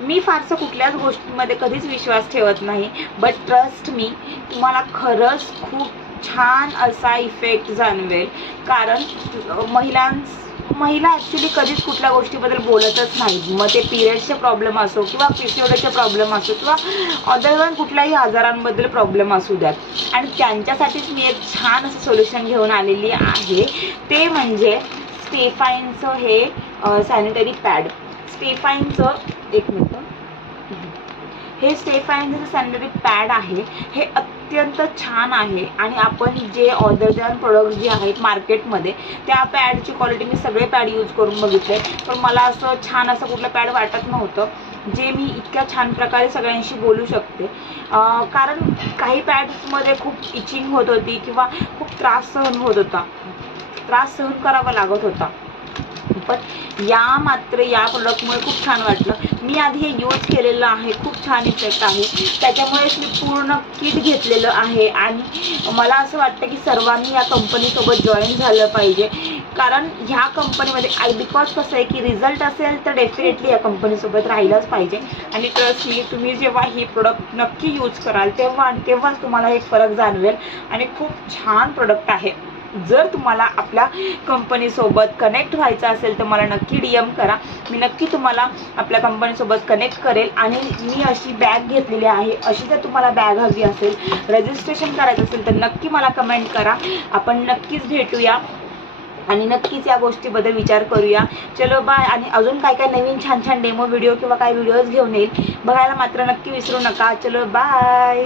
मी फारसं कुठल्याच गोष्टींमध्ये कधीच विश्वास ठेवत नाही, बट ट्रस्ट मी, तुम्हाला खरंच खूप छान असा इफेक्ट जाणवेल. कारण महिला ॲक्च्युली कधीच कुठल्या गोष्टीबद्दल बोलतच नाहीत. मग ते पिरियड्सचे प्रॉब्लेम असो किंवा PCODचे प्रॉब्लेम असो किंवा अदरवाईज कुठल्याही आजारांबद्दल प्रॉब्लेम असू द्यात. आणि त्यांच्यासाठीच मी एक छान असं सोल्युशन घेऊन आलेली आहे. ते म्हणजे स्टेफाईनचं हे सॅनिटरी पॅड. स्टेफाईनचं एक मिनिट, हे स्टेफाईनचं सॅनिटरी पॅड आहे. हे अत्यंत छान आहे. आणि आपण जे ऑदर प्रोडक्ट्स जे आहेत मार्केटमध्ये, त्या पॅडची क्वालिटी मी सगळे पॅड यूज करून बघितले, पण मला असं छान असं कुठलं पॅड वाटत नव्हतं जे मी इतक्या छान प्रकारे सगळ्यांशी बोलू शकते. कारण काही पॅड्समध्ये खूप इचिंग होत होती किंवा खूप त्रास सहन करावा लागत होता. पण या प्रोडक्टमुळे खूप छान वाटलं. मी आधी हे यूज केलेलं आहे, खूप छान इफेक्ट आहे. त्याच्यामुळेच मी पूर्ण किट घेतलेलं आहे. आणि मला असं वाटतं की सर्वांनी या कंपनीसोबत जॉईन झालं पाहिजे. कारण ह्या कंपनीमध्ये बिकॉज कसं आहे की रिझल्ट असेल तर डेफिनेटली या कंपनीसोबत राहिलंच पाहिजे. आणि ट्रस्ट मी, तुम्ही जेव्हा ही प्रोडक्ट नक्की यूज कराल तेव्हाच तुम्हाला एक फरक जाणवेल. आणि खूप छान प्रोडक्ट आहे. जर तुम्हाला आपल्या कंपनीसोबत कनेक्ट व्हायचं असेल तर मला नक्की DM करा. मी नक्की तुम्हाला आपल्या कंपनीसोबत कनेक्ट करेल. आणि मी अशी बॅग घेतलेली आहे. अशी जर तुम्हाला बॅग हवी असेल, रजिस्ट्रेशन करायचं असेल तर नक्की मला कमेंट करा. आपण नक्कीच भेटूया आणि नक्कीच या गोष्टीबद्दल विचार करूया. चलो बाय. आणि अजून काय नवीन छान छान डेमो व्हिडिओ किंवा काय व्हिडिओज घेऊन येईल, बघायला मात्र नक्की विसरू नका. चलो बाय.